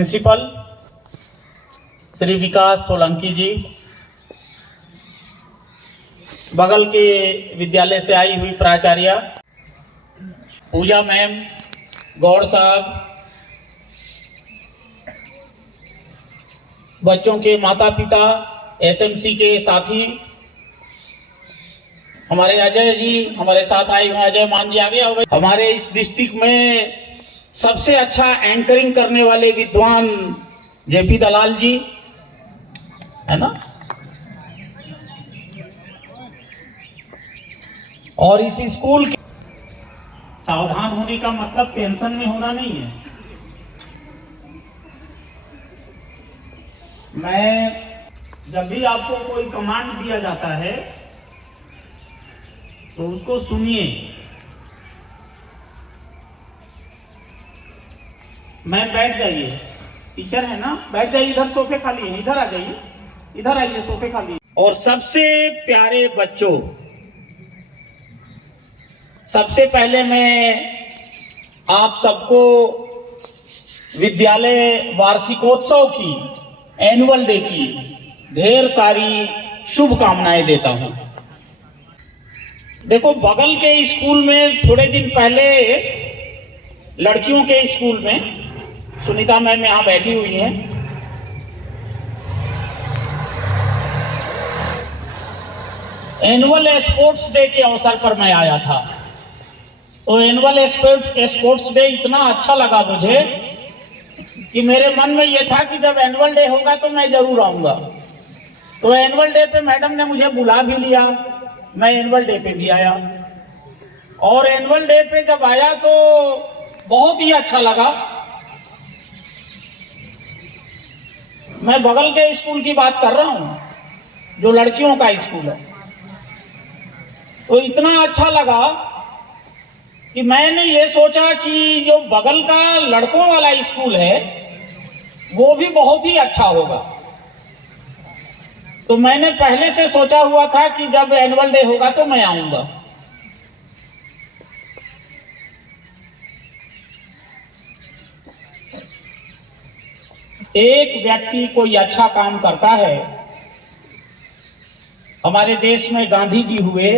Principal Shri विकास सोलंकी जी, बगल के विद्यालय से आई हुई प्राचार्य पूजा मैम, गौड़ साहब, बच्चों के माता पिता, एसएमसी के साथी, हमारे अजय जी हमारे साथ आए हुए हैं। अजय मान जी आ गया होगा। हमारे इस डिस्ट्रिक्ट में सबसे अच्छा एंकरिंग करने वाले विद्वान जेपी दलाल जी है ना। और इस स्कूल के सावधान होने का मतलब टेंशन में होना नहीं है। मैं जब भी आपको कोई कमांड दिया जाता है तो उसको सुनिए। मैम बैठ जाइए, टीचर है ना, बैठ जाइए, इधर सोफे खाली है, इधर आ जाइए, इधर आइए, सोफे खाली है। और सबसे प्यारे बच्चों, सबसे पहले मैं आप सबको विद्यालय वार्षिकोत्सव की, एनुअल डे की ढेर सारी शुभकामनाएं देता हूं। देखो, बगल के स्कूल में थोड़े दिन पहले, लड़कियों के स्कूल में, सुनीता मैम यहां बैठी हुई हैं, एनुअल स्पोर्ट्स डे के अवसर पर मैं आया था। तो एनुअल स्पोर्ट्स डे इतना अच्छा लगा मुझे कि मेरे मन में यह था कि जब एनुअल डे होगा तो मैं जरूर आऊंगा। तो एनुअल डे पे मैडम ने मुझे बुला भी लिया, मैं एनुअल डे पे भी आया। और एनुअल डे पे जब आया तो बहुत ही अच्छा लगा। मैं बगल के स्कूल की बात कर रहा हूं, जो लड़कियों का स्कूल है। तो इतना अच्छा लगा कि मैंने ये सोचा कि जो बगल का लड़कों वाला स्कूल है वो भी बहुत ही अच्छा होगा। तो मैंने पहले से सोचा हुआ था कि जब एनुअल डे होगा तो मैं आऊंगा। एक व्यक्ति कोई अच्छा काम करता है, हमारे देश में गांधी जी हुए,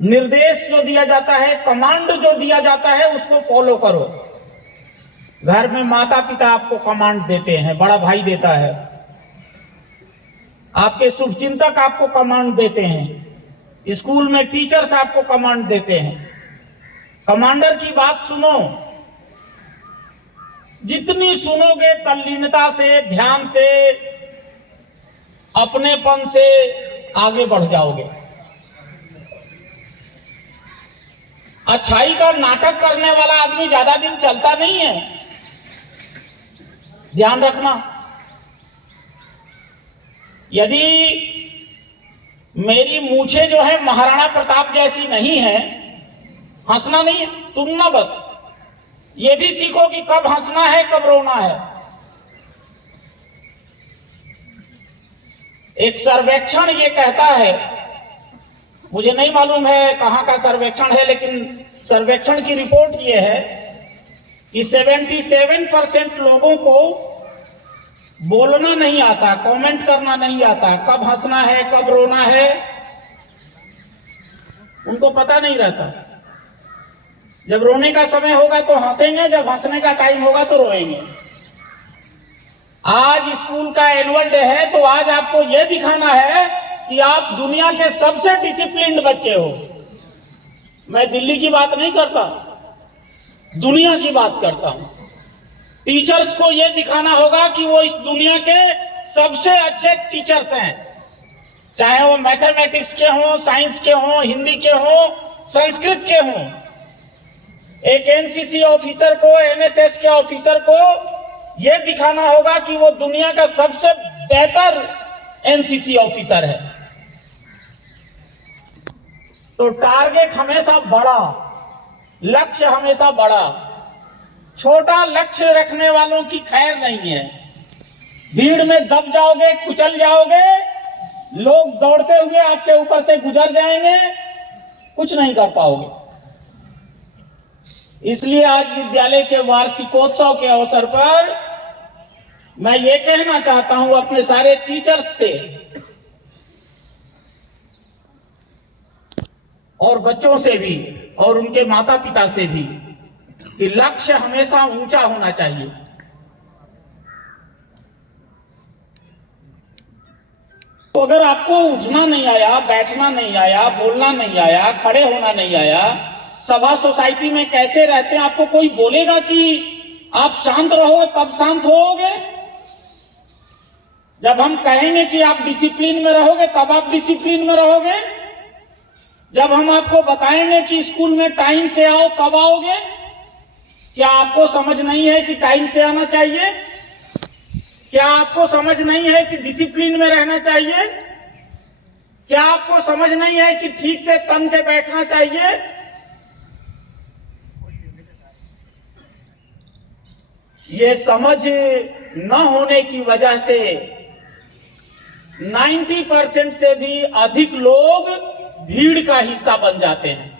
निर्देश जो दिया जाता है, कमांड जो दिया जाता है, उसको फॉलो करो। घर में माता पिता आपको कमांड देते हैं, बड़ा भाई देता है, आपके शुभचिंतक आपको कमांड देते हैं, स्कूल में टीचर्स आपको कमांड देते हैं। कमांडर की बात सुनो, जितनी सुनोगे तल्लीनता से, ध्यान से, अपनेपन से आगे बढ़ जाओगे। अच्छाई का नाटक करने वाला आदमी ज्यादा दिन चलता नहीं है, ध्यान रखना। यदि मेरी मूछें जो है महाराणा प्रताप जैसी नहीं है, हंसना नहीं है, सुनना बस। ये भी सीखो कि कब हंसना है, कब रोना है। एक सर्वेक्षण ये कहता है, मुझे नहीं मालूम है कहां का सर्वेक्षण है, लेकिन सर्वेक्षण की रिपोर्ट ये है कि 77% लोगों को बोलना नहीं आता, कमेंट करना नहीं आता, कब हंसना है, कब रोना है, उनको पता नहीं रहता। जब रोने का समय होगा तो हंसेंगे, जब हंसने का टाइम होगा तो रोएंगे। आज स्कूल का एनुअल डे है, तो आज आपको यह दिखाना है कि आप दुनिया के सबसे डिसिप्लिन्ड बच्चे हो। मैं दिल्ली की बात नहीं करता, दुनिया की बात करता हूं। टीचर्स को यह दिखाना होगा कि वो इस दुनिया के सबसे अच्छे टीचर्स हैं, चाहे वो मैथमेटिक्स के हों, साइंस के हों, हिंदी के हों, संस्कृत के हों। एक एनसीसी ऑफिसर को, एनएसएस के ऑफिसर को यह दिखाना होगा कि वो दुनिया का सबसे बेहतर एनसीसी ऑफिसर है। तो टारगेट हमेशा बड़ा, लक्ष्य हमेशा बड़ा। छोटा लक्ष्य रखने वालों की खैर नहीं है। भीड़ में दब जाओगे, कुचल जाओगे, लोग दौड़ते हुए आपके ऊपर से गुजर जाएंगे, कुछ नहीं कर पाओगे। इसलिए आज विद्यालय के वार्षिकोत्सव के अवसर पर मैं ये कहना चाहता हूं अपने सारे टीचर्स से और बच्चों से भी और उनके माता पिता से भी कि लक्ष्य हमेशा ऊंचा होना चाहिए। तो अगर आपको उठना नहीं आया, बैठना नहीं आया, बोलना नहीं आया, खड़े होना नहीं आया, सभा सोसाइटी में कैसे रहते हैं, आपको कोई बोलेगा कि आप शांत रहो तब शांत होगे? जब हम कहेंगे कि आप डिसिप्लिन में रहोगे तब आप डिसिप्लिन में रहोगे? जब हम आपको बताएंगे कि स्कूल में टाइम से आओ तब आओगे? क्या आपको समझ नहीं है कि टाइम से आना चाहिए? क्या आपको समझ नहीं है कि डिसिप्लिन में रहना चाहिए? क्या आपको समझ नहीं है कि ठीक से तन के बैठना चाहिए? ये समझ न होने की वजह से 90% से भी अधिक लोग भीड़ का हिस्सा बन जाते हैं।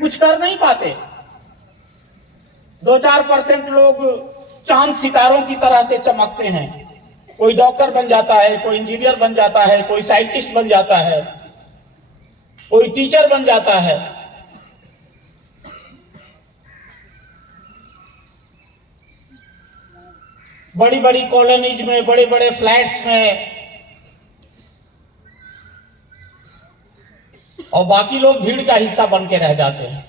कुछ कर नहीं पाते। 2-4% लोग चांद सितारों की तरह से चमकते हैं। कोई डॉक्टर बन जाता है, कोई इंजीनियर बन जाता है, कोई साइंटिस्ट बन जाता है, कोई टीचर बन जाता है। बड़ी बड़ी कॉलोनीज में, बड़े बड़े फ्लैट्स में, और बाकी लोग भीड़ का हिस्सा बन के रह जाते हैं।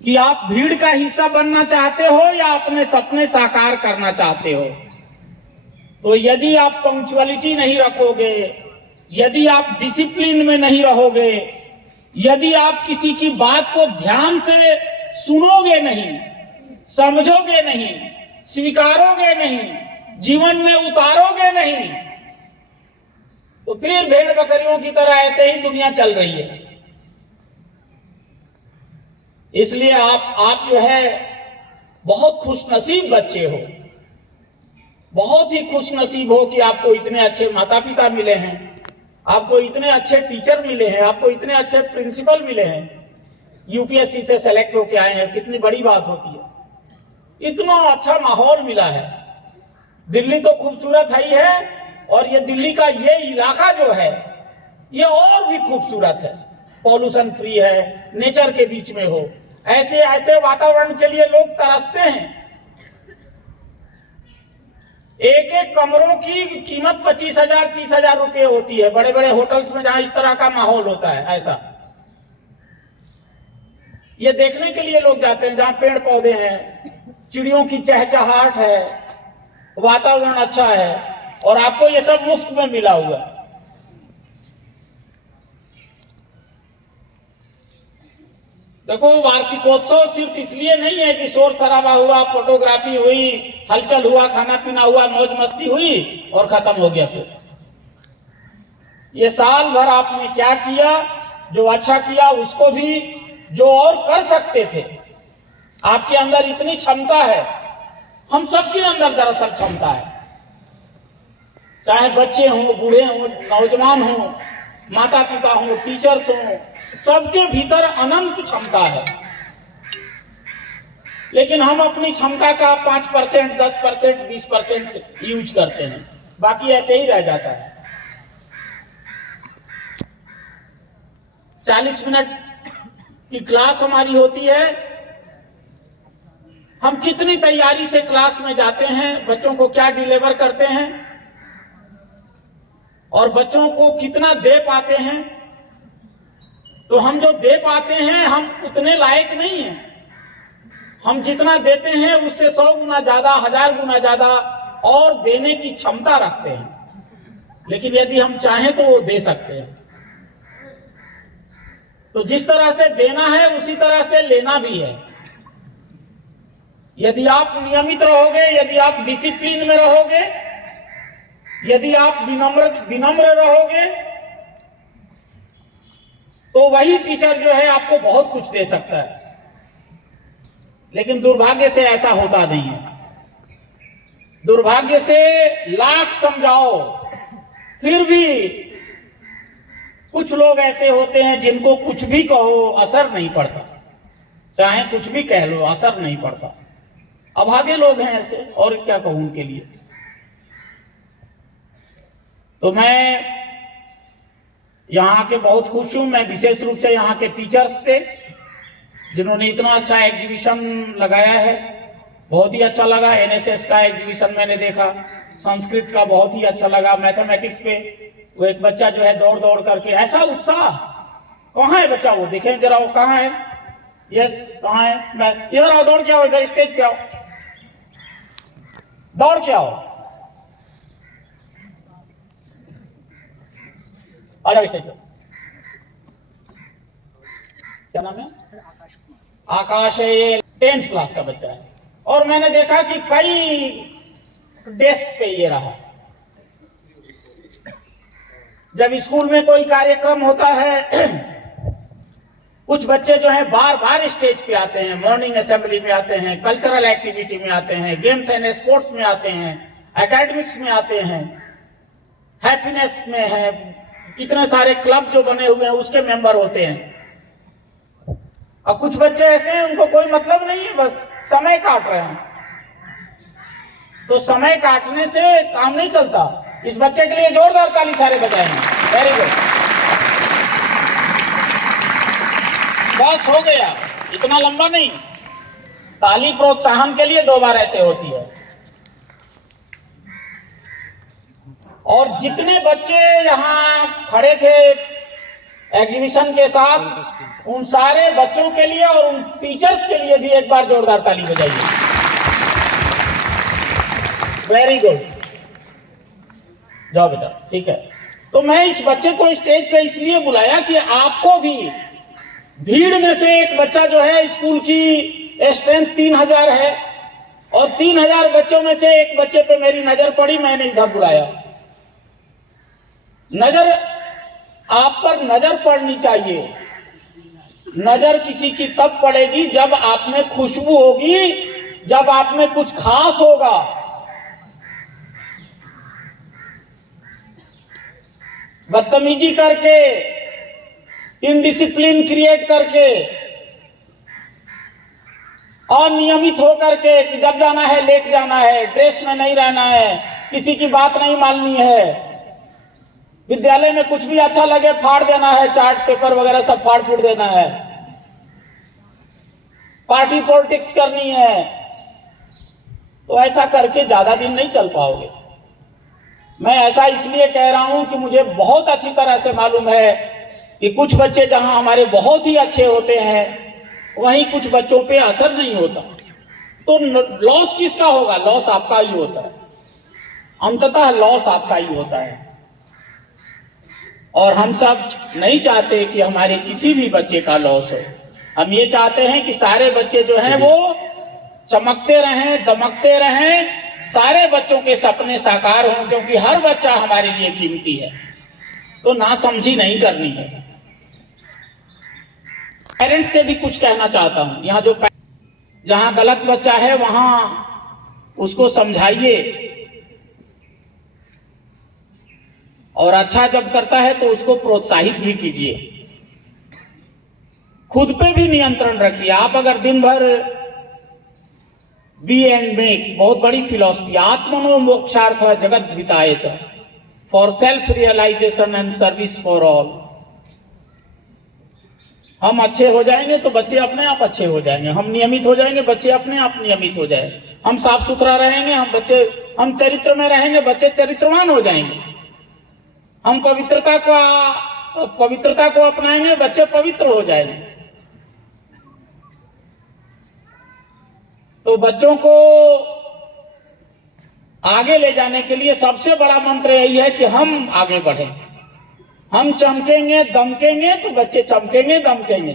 कि आप भीड़ का हिस्सा बनना चाहते हो या अपने सपने साकार करना चाहते हो? तो यदि आप पंक्चुअलिटी नहीं रखोगे, यदि आप डिसिप्लिन में नहीं रहोगे, यदि आप किसी की बात को ध्यान से सुनोगे नहीं, समझोगे नहीं, स्वीकारोगे नहीं, जीवन में उतारोगे नहीं, तो फिर भेड़ बकरियों की तरह ऐसे ही दुनिया चल रही है। इसलिए आप जो है बहुत खुशनसीब बच्चे हो, बहुत ही खुशनसीब हो कि आपको इतने अच्छे माता पिता मिले हैं, आपको इतने अच्छे टीचर मिले हैं, आपको इतने अच्छे प्रिंसिपल मिले हैं। यूपीएससी से सेलेक्ट होके आए हैं, कितनी बड़ी बात होती है। इतना अच्छा माहौल मिला है। दिल्ली तो खूबसूरत है ही है, और ये दिल्ली का ये इलाका जो है ये और भी खूबसूरत है। पॉल्यूशन फ्री है, नेचर के बीच में हो, ऐसे ऐसे वातावरण के लिए लोग तरसते हैं। एक एक कमरों की कीमत 25,000 30,000 रुपये होती है बड़े बड़े होटल्स में, जहां इस तरह का माहौल होता है। ऐसा ये देखने के लिए लोग जाते हैं, जहां पेड़ पौधे हैं, चिड़ियों की चहचहाहट है, वातावरण अच्छा है, और आपको ये सब मुफ्त में मिला हुआ है। देखो, वार्षिकोत्सव सिर्फ इसलिए नहीं है कि शोर शराबा हुआ, फोटोग्राफी हुई, हलचल हुआ, खाना पीना हुआ, मौज मस्ती हुई और खत्म हो गया। फिर ये साल भर आपने क्या किया, जो अच्छा किया उसको भी, जो और कर सकते थे। आपके अंदर इतनी क्षमता है, हम सबके अंदर दरअसल क्षमता है, चाहे बच्चे हों, बूढ़े हों, नौजवान हों, माता पिता हों, टीचर्स हों, सबके भीतर अनंत क्षमता है। लेकिन हम अपनी क्षमता का 5%, 10%, 20% यूज करते हैं, बाकी ऐसे ही रह जाता है। 40 मिनट की क्लास हमारी होती है, हम कितनी तैयारी से क्लास में जाते हैं, बच्चों को क्या डिलीवर करते हैं और बच्चों को कितना दे पाते हैं। तो हम जो दे पाते हैं हम उतने लायक नहीं हैं। हम जितना देते हैं उससे 100 गुना ज्यादा, 1000 गुना ज्यादा और देने की क्षमता रखते हैं। लेकिन यदि हम चाहें तो वो दे सकते हैं। तो जिस तरह से देना है उसी तरह से लेना भी है। यदि आप नियमित रहोगे, यदि आप डिसिप्लिन में रहोगे, यदि आप विनम्र रहोगे, तो वही टीचर जो है आपको बहुत कुछ दे सकता है। लेकिन दुर्भाग्य से ऐसा होता नहीं है। दुर्भाग्य से लाख समझाओ फिर भी कुछ लोग ऐसे होते हैं जिनको कुछ भी कहो असर नहीं पड़ता, चाहे कुछ भी कह लो असर नहीं पड़ता। अभागे लोग हैं ऐसे, और क्या कहूं उनके लिए। तो मैं यहाँ के बहुत खुश हूं, मैं विशेष रूप से यहाँ के टीचर्स से, जिन्होंने इतना अच्छा एग्जीबिशन लगाया है। बहुत ही अच्छा लगा। एनएसएस का एग्जीबिशन मैंने देखा, संस्कृत का बहुत ही अच्छा लगा, मैथमेटिक्स पे वो एक बच्चा जो है दौड़ दौड़ करके, ऐसा उत्साह। कहाँ है बच्चा वो, देखें जरा वो कहाँ है। यस, कहाँ है? मैं इधर आओ, दौड़ के आओ, इधर स्टेज पे आओ, दौड़ के आओ, आ जाओ स्टेज पे। क्या नाम है? आकाश है, ये 10th क्लास का बच्चा है। और मैंने देखा कि कई डेस्क पे ये रहा। जब स्कूल में कोई कार्यक्रम होता है, कुछ बच्चे जो हैं बार बार स्टेज पे आते हैं, मॉर्निंग असेंबली में आते हैं, कल्चरल एक्टिविटी में आते हैं, गेम्स एंड स्पोर्ट्स में आते हैं, एकेडमिक्स में आते हैं, हैप्पीनेस में है, इतने सारे क्लब जो बने हुए हैं उसके मेंबर होते हैं। और कुछ बच्चे ऐसे हैं उनको कोई मतलब नहीं है, बस समय काट रहे हैं। तो समय काटने से काम नहीं चलता। इस बच्चे के लिए जोरदार ताली सारे बजाएंगे। वेरी गुड, बस हो गया, इतना लंबा नहीं। ताली प्रोत्साहन के लिए 2 बार ऐसे होती है। और जितने बच्चे यहाँ खड़े थे एग्जीबिशन के साथ, उन सारे बच्चों के लिए और उन टीचर्स के लिए भी एक बार जोरदार ताली बजाइए। वेरी गुड, जाओ बेटा, ठीक है। तो मैं इस बच्चे को स्टेज पे इसलिए बुलाया कि आपको भी, भीड़ में से एक बच्चा जो है, स्कूल की स्ट्रेंथ 3000 है और 3000 बच्चों में से एक बच्चे पे मेरी नजर पड़ी, मैंने इधर बुलाया। नजर, आप पर नजर पड़नी चाहिए। नजर किसी की तब पड़ेगी जब आप में खुशबू होगी, जब आप में कुछ खास होगा। बदतमीजी करके, इनडिसिप्लिन क्रिएट करके, अनियमित होकर के कि जब जाना है लेट जाना है, ड्रेस में नहीं रहना है, किसी की बात नहीं माननी है, विद्यालय में कुछ भी अच्छा लगे फाड़ देना है, चार्ट पेपर वगैरह सब फाड़ फूड़ देना है, पार्टी पॉलिटिक्स करनी है, तो ऐसा करके ज्यादा दिन नहीं चल पाओगे। मैं ऐसा इसलिए कह रहा हूं कि मुझे बहुत अच्छी तरह से मालूम है कि कुछ बच्चे जहां हमारे बहुत ही अच्छे होते हैं, वहीं कुछ बच्चों पे असर नहीं होता। तो लॉस किसका होगा? लॉस आपका ही होता है, अंततः लॉस आपका ही होता है। और हम सब नहीं चाहते कि हमारे किसी भी बच्चे का लॉस हो। हम ये चाहते हैं कि सारे बच्चे जो हैं वो चमकते रहें, दमकते रहें, सारे बच्चों के सपने साकार हों, क्योंकि हर बच्चा हमारे लिए कीमती है। तो नासमझी नहीं करनी है। पेरेंट्स से भी कुछ कहना चाहता हूं। यहाँ जो जहां गलत बच्चा है वहां उसको समझाइए, और अच्छा जब करता है तो उसको प्रोत्साहित भी कीजिए। खुद पे भी नियंत्रण रखिए। आप अगर दिन भर बी एंड मेक, बहुत बड़ी फिलॉसफी, आत्मनो मोक्षार्थ जगत हिताय च, for self realization and service for all. हम अच्छे हो जाएंगे तो बच्चे अपने आप अच्छे हो जाएंगे, हम नियमित हो जाएंगे, बच्चे अपने आप नियमित हो जाएंगे, हम साफ सुथरा रहेंगे, हम चरित्र में रहेंगे, बच्चे चरित्रवान हो जाएंगे, हम पवित्रता को अपनाएंगे, बच्चे पवित्र हो जाएंगे। तो बच्चों को आगे ले जाने के लिए सबसे बड़ा मंत्र यही है कि हम आगे बढ़ें। हम चमकेंगे, दमकेंगे तो बच्चे चमकेंगे, दमकेंगे।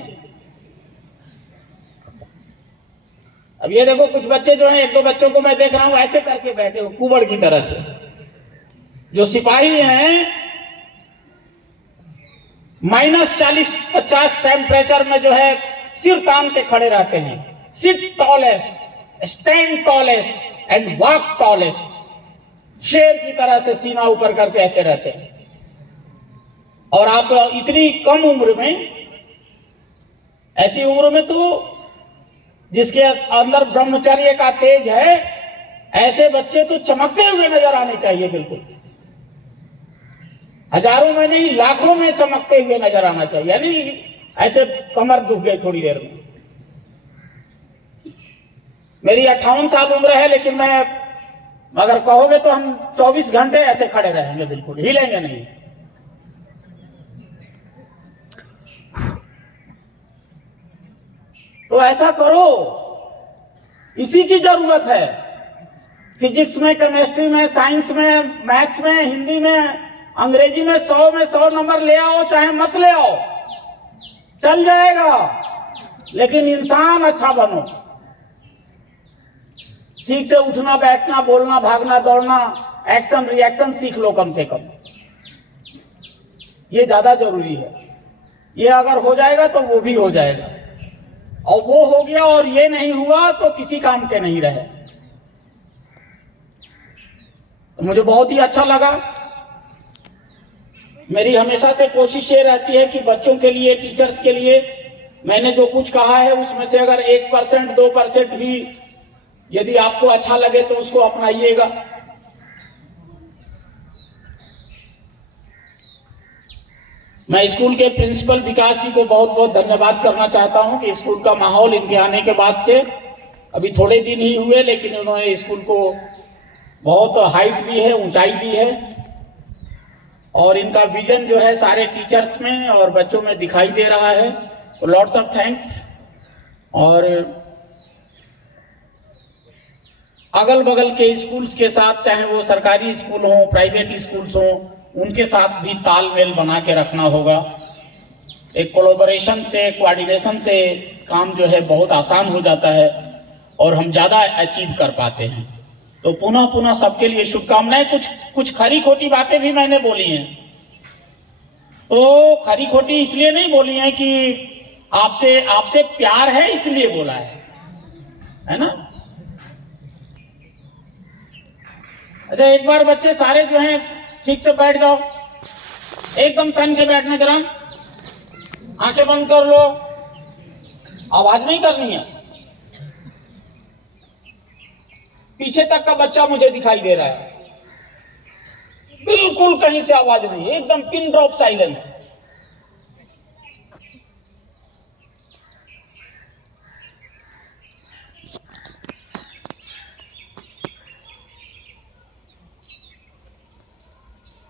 अब ये देखो, कुछ बच्चे जो हैं, 1-2 बच्चों को मैं देख रहा हूं ऐसे करके बैठे हो कुबड़ की तरह से। जो सिपाही हैं, -40-50 टेम्परेचर में जो है सिर तान के खड़े रहते हैं। Sit tallest, stand tallest and walk tallest. शेर की तरह से सीना ऊपर करके ऐसे रहते हैं। और आप इतनी कम उम्र में, ऐसी उम्र में तो जिसके अंदर ब्रह्मचर्य का तेज है, ऐसे बच्चे तो चमकते हुए नजर आने चाहिए, बिल्कुल हजारों में नहीं लाखों में चमकते हुए नजर आना चाहिए, यानी ऐसे कमर दुख गई थोड़ी देर में। मेरी 58 साल उम्र है, लेकिन मैं अगर कहोगे तो हम 24 घंटे ऐसे खड़े रहेंगे, बिल्कुल हिलेंगे नहीं। तो ऐसा करो, इसी की जरूरत है। फिजिक्स में, केमिस्ट्री में, साइंस में, मैथ्स में, हिंदी में, अंग्रेजी में 100 में 100 नंबर ले आओ, चाहे मत ले आओ, चल जाएगा, लेकिन इंसान अच्छा बनो। ठीक से उठना, बैठना, बोलना, भागना, दौड़ना, एक्शन रिएक्शन सीख लो कम से कम, ये ज्यादा जरूरी है। ये अगर हो जाएगा तो वो भी हो जाएगा, और वो हो गया और ये नहीं हुआ तो किसी काम के नहीं रहे। तो मुझे बहुत ही अच्छा लगा। मेरी हमेशा से कोशिश ये रहती है कि बच्चों के लिए, टीचर्स के लिए मैंने जो कुछ कहा है उसमें से अगर 1% 2% भी यदि आपको अच्छा लगे तो उसको अपनाइएगा। मैं स्कूल के प्रिंसिपल विकास जी को बहुत बहुत धन्यवाद करना चाहता हूं कि स्कूल का माहौल इनके आने के बाद से, अभी थोड़े दिन ही हुए, लेकिन उन्होंने स्कूल को बहुत हाइट दी है, ऊंचाई दी है, और इनका विजन जो है सारे टीचर्स में और बच्चों में दिखाई दे रहा है। तो लॉट्स ऑफ थैंक्स। और अगल बगल के स्कूल्स के साथ, चाहे वो सरकारी स्कूल हो, प्राइवेट स्कूल्स हो, उनके साथ भी तालमेल बना के रखना होगा। एक कोलैबोरेशन से, कोऑर्डिनेशन से काम जो है बहुत आसान हो जाता है और हम ज़्यादा अचीव कर पाते हैं। तो पुनः पुनः सबके लिए शुभकामनाएं। कुछ खरी खोटी बातें भी मैंने बोली हैं, तो खरी खोटी इसलिए नहीं बोली हैं कि आपसे प्यार है इसलिए बोला है ना। अच्छा, एक बार बच्चे सारे जो हैं ठीक से बैठ जाओ, एकदम तन के बैठना, जरा आंखें बंद कर लो, आवाज नहीं करनी है। पीछे तक का बच्चा मुझे दिखाई दे रहा है, बिल्कुल कहीं से आवाज नहीं, एकदम पिन ड्रॉप साइलेंस।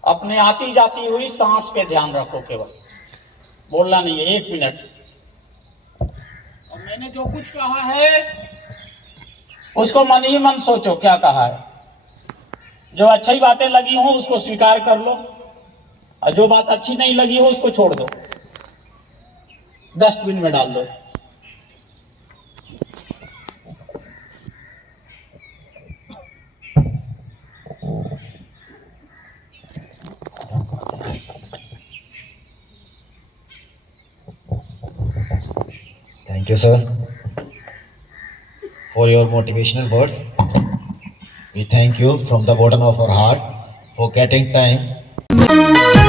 अपने आती जाती हुई सांस पे ध्यान रखो, केवल बोलना नहीं है, 1 मिनट। और मैंने जो कुछ कहा है उसको मन ही मन सोचो क्या कहा है। जो अच्छी बातें लगी हो उसको स्वीकार कर लो, और जो बात अच्छी नहीं लगी हो उसको छोड़ दो, डस्टबिन में डाल दो। Thank you, sir, for your motivational words. We thank you from the bottom of our heart for getting time